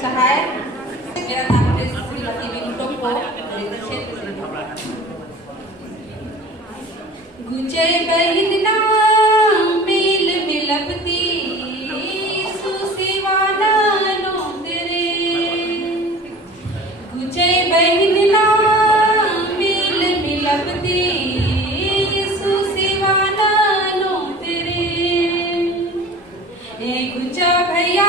सहाय मेरा नाम है श्रीमती विनुटो को क्षेत्र से गुजय बहिना मेल मिलपती सुसिवाना नो तेरे गुजय बहिना मेल मिलपती सुसिवाना नो तेरे ए गुजा भैया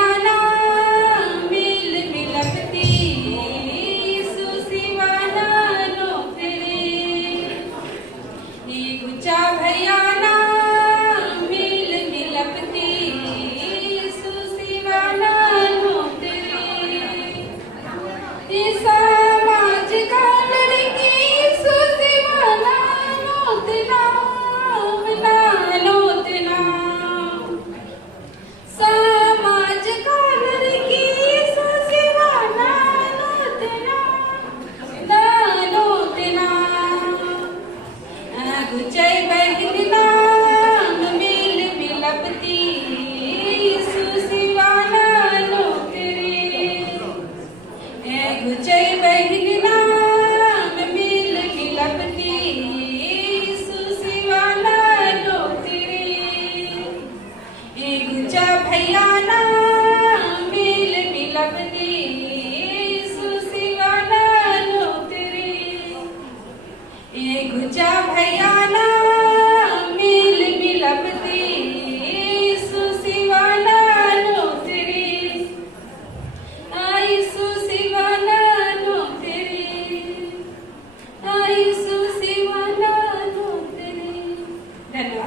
गुजा भैया